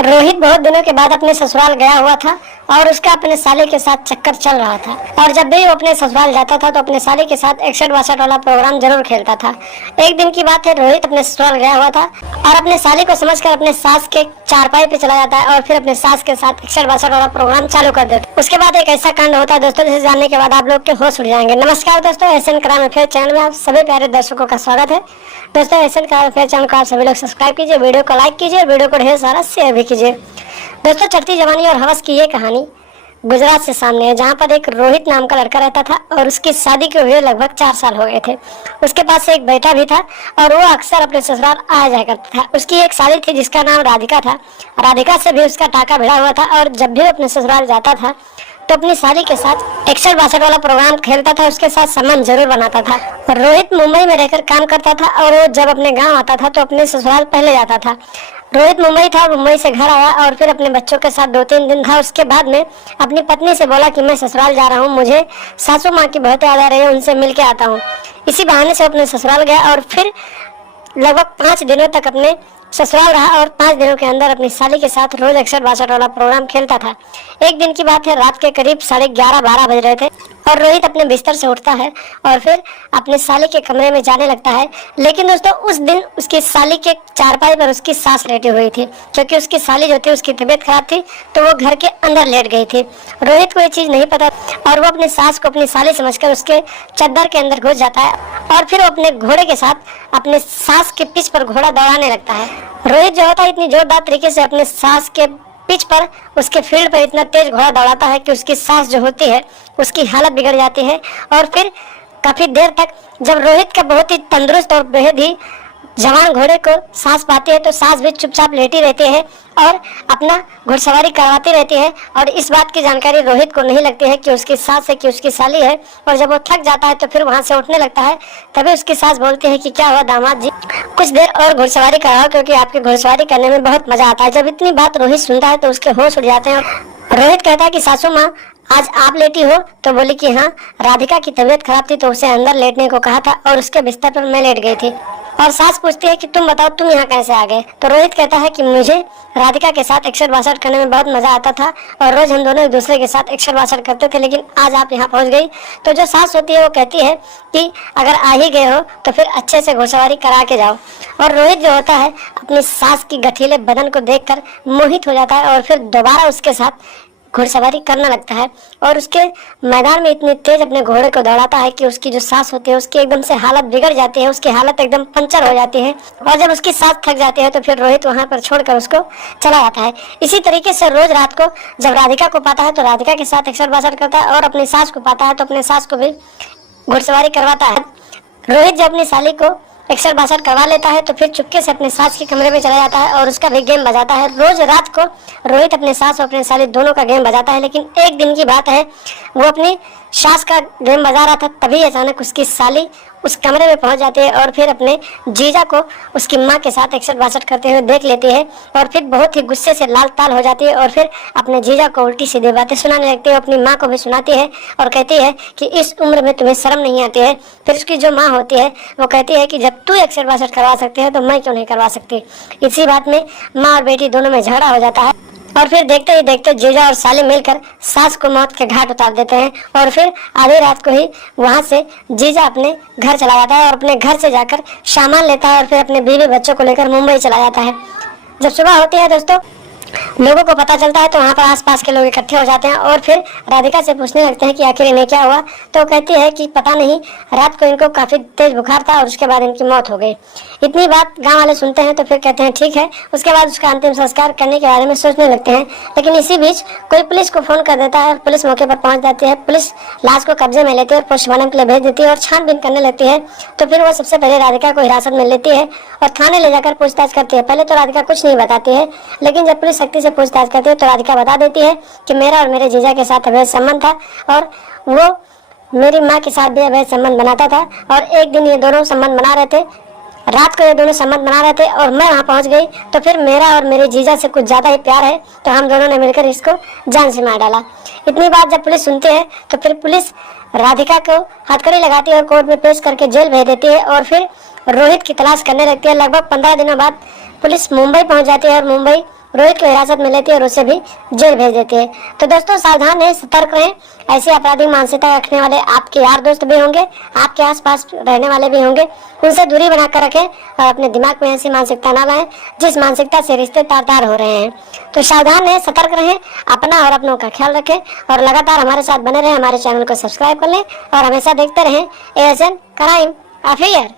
रोहित बहुत दिनों के बाद अपने ससुराल गया हुआ था और उसका अपने साले के साथ चक्कर चल रहा था। और जब भी वो अपने ससुराल जाता था तो अपने साले के साथ 61-62 वाला प्रोग्राम जरूर खेलता था। एक दिन की बात है, रोहित अपने ससुराल गया हुआ था और अपने साले को समझकर अपने सास के चारपाई पे चला जाता है और फिर अपने सास के साथ 61-62 वाला प्रोग्राम चालू कर देता है। उसके बाद एक ऐसा कांड होता है दोस्तों, जिसे जानने के बाद आप लोग के होश उड़ जाएंगे। नमस्कार दोस्तों, एसएन क्राइम अफेयर चैनल में आप सभी प्यारे दर्शकों का स्वागत है। दोस्तों, एसएन क्राइम अफेयर चैनल को आप सभी लोग सब्सक्राइब कीजिए, वीडियो को लाइक कीजिए और वीडियो को ढेर सारा शेयर भी कीजिए। दोस्तों, चढ़ती जवानी और हवस की ये कहानी गुजरात से सामने है, जहाँ पर एक रोहित नाम का लड़का रहता था और उसकी शादी के हुए लगभग 4 साल हो गए थे। उसके पास एक बेटा भी था और वो अक्सर अपने ससुराल आ जाया करता था। उसकी एक साली थी जिसका नाम राधिका था। राधिका से भी उसका टाका भिड़ा हुआ था और जब भी अपने ससुराल जाता था तो अपनी साली के साथ 61-62 वाला प्रोग्राम खेलता था, उसके साथ संबंध जरूर बनाता था। रोहित मुंबई में रहकर काम करता था और वो जब अपने गांव आता था तो अपने ससुराल पहले जाता था। रोहित मुंबई था, मुंबई से घर आया और फिर अपने बच्चों के साथ 2-3 दिन था। उसके बाद में अपनी पत्नी से बोला कि मैं ससुराल जा रहा हूँ, मुझे सासू माँ की बहुत याद आ रही है, उनसे मिल के आता हूँ। इसी बहाने से अपने ससुराल गया और फिर लगभग 5 दिनों तक अपने ससुराल रहा और 5 दिनों के अंदर अपनी साली के साथ रोज 61-62 वाला प्रोग्राम खेलता था। एक दिन की बात है, रात के करीब 11:30-12 बज रहे थे और रोहित अपने बिस्तर से उठता है और फिर अपने साली के कमरे में जाने लगता है। लेकिन दोस्तों, उस दिन उसकी साली के चारपाई पर उसकी सास लेटी हुई थी, क्योंकि उसकी साली जो थी उसकी तबीयत खराब थी तो वो घर के अंदर लेट गई थी। रोहित को ये चीज नहीं पता और वो अपनी सास को अपनी साली समझकर उसके चद्दर के अंदर घुस जाता है और फिर वो अपने घोड़े के साथ अपने सास के पीठ पर घोड़ा दौड़ाने लगता है। रोहित जो होता है इतनी जोरदार तरीके से अपने सास के पिच पर, उसके फील्ड पर इतना तेज घोड़ा दौड़ाता है कि उसकी सास जो होती है उसकी हालत बिगड़ जाती है। और फिर काफी देर तक जब रोहित का बहुत ही तंदुरुस्त और बेहद ही जवान घोड़े को सांस पाती है तो सास भी चुपचाप लेटी रहती है और अपना घुड़सवारी करवाती रहती है। और इस बात की जानकारी रोहित को नहीं लगती है कि उसकी सास है कि उसकी साली है। और जब वो थक जाता है तो फिर वहां से उठने लगता है। तभी उसकी सास बोलती है कि क्या हुआ दामाद जी, कुछ देर और घुड़सवारी कराओ, क्योंकि आपकी घुड़सवारी करने में बहुत मजा आता है। जब इतनी बात रोहित सुनता है तो उसके होश उड़ जाते हैं। रोहित कहता है कि सासू माँ, आज आप लेटी हो? तो बोली कि हाँ, राधिका की तबीयत खराब थी तो उसे अंदर लेटने को कहा था और उसके बिस्तर पर मैं लेट गई थी। और सास पूछती है कि तुम बताओ, तुम यहाँ कैसे आ गए? तो रोहित कहता है कि मुझे राधिका के साथ 61-62 करने में बहुत मजा आता था और रोज हम दोनों एक दूसरे के साथ 61-62 करते थे, लेकिन आज आप यहाँ पहुँच गई। तो जो सास होती है वो कहती है कि अगर आ ही गए हो तो फिर अच्छे से घुड़सवारी करा के जाओ। और रोहित जो होता है अपनी सास की गठीले बदन को देखकर मोहित हो जाता है और फिर दोबारा उसके साथ घुड़सवारी करने लगता है और उसके मैदान में इतनी तेज अपने घोड़े को दौड़ाता है कि उसकी जो सांस होती है उसकी एकदम से हालत बिगड़ जाती है, उसकी हालत एकदम पंचर हो जाती है। और जब उसकी सांस थक जाती है तो फिर रोहित वहां पर छोड़कर उसको चला जाता है। इसी तरीके से रोज रात को जब राधिका को पाता है तो राधिका के साथ 61-62 करता है और अपनी सास को पाता है तो अपने सास को भी घुड़सवारी करवाता है। रोहित जब अपनी साली को 61-62 करवा लेता है तो फिर चुपके से अपने सास के कमरे में चला जाता है और उसका भी गेम बजाता है। रोज रात को रोहित अपने सास और अपने साली दोनों का गेम बजाता है। लेकिन एक दिन की बात है, वो अपनी सास का गेम बजा रहा था, तभी अचानक उसकी साली उस कमरे में पहुंच जाती है और फिर अपने जीजा को उसकी माँ के साथ 61-62 करते हुए देख लेती है और फिर बहुत ही गुस्से से लाल ताल हो जाती है और फिर अपने जीजा को उल्टी सीधी बातें सुनाने लगती है। अपनी माँ को भी सुनाती है और कहती है कि इस उम्र में तुम्हें शर्म नहीं आती है। फिर उसकी जो माँ होती है वो कहती है कि जब तू 61-62 करवा सकती है तो मैं क्यों नहीं करवा सकती। इसी बात में माँ और बेटी दोनों में झगड़ा हो जाता है और फिर देखते ही देखते जीजा और साली मिलकर सास को मौत के घाट उतार देते हैं। और फिर आधी रात को ही वहां से जीजा अपने घर चला जाता है और अपने घर से जाकर सामान लेता है और फिर अपने बीवी बच्चों को लेकर मुंबई चला जाता है। जब सुबह होती है दोस्तों, लोगों को पता चलता है तो वहाँ पर आसपास के लोग इकट्ठे हो जाते हैं और फिर राधिका से पूछने लगते हैं कि आखिर इन्हें क्या हुआ। तो वो कहती है कि पता नहीं, रात को इनको काफी तेज बुखार था और उसके बाद इनकी मौत हो गई। इतनी बात गांव वाले सुनते हैं तो फिर कहते हैं ठीक है। उसके बाद उसका अंतिम संस्कार करने के बारे में सोचने लगते हैं। लेकिन इसी बीच कोई पुलिस को फोन कर देता है। पुलिस मौके पर पहुंच जाती है। पुलिस लाश को कब्जे में लेती है और पोस्टमार्टम के लिए भेज देती है और छानबीन करने लगती है। तो फिर वो सबसे पहले राधिका को हिरासत में लेती है और थाने ले जाकर पूछताछ करती है। पहले तो राधिका कुछ नहीं बताती है, लेकिन जब पुलिस सख्ती से पूछताछ करती है तो राधिका बता देती है कि मेरा और मेरे जीजा के साथ अवैध संबंध था और वो मेरी माँ के साथ भी अवैध संबंध बनाता था और एक दिन ये दोनों संबंध बना रहे थे। रात को ये दोनों संबंध बना रहे थे और मैं वहाँ पहुँच गई तो फिर मेरा और मेरे जीजा से कुछ ज़्यादा ही प्यार है तो हम दोनों ने मिलकर इसको जान से मार डाला। इतनी बात जब पुलिस सुनती है तो फिर पुलिस राधिका को हथकड़ी लगाती है और कोर्ट में पेश करके जेल भेज देती है और फिर रोहित की तलाश करने लगती है। लगभग 15 दिनों बाद पुलिस मुंबई पहुँच जाती है और मुंबई रोहित को हिरासत में लेती है और उसे भी जेल भेज देती है। तो दोस्तों सावधान रहें, सतर्क रहें। ऐसी आपराधिक मानसिकता रखने वाले आपके यार दोस्त भी होंगे, आपके आसपास रहने वाले भी होंगे, उनसे दूरी बनाकर रखें और अपने दिमाग में ऐसी मानसिकता ना लाएं जिस मानसिकता से रिश्ते तार-तार हो रहे हैं। तो सावधान रहें, सतर्क रहें, अपना और अपनों का ख्याल रखें और लगातार हमारे साथ बने रहें। हमारे चैनल को सब्सक्राइब कर लें और हमेशा देखते रहें ASN क्राइम अफेयर।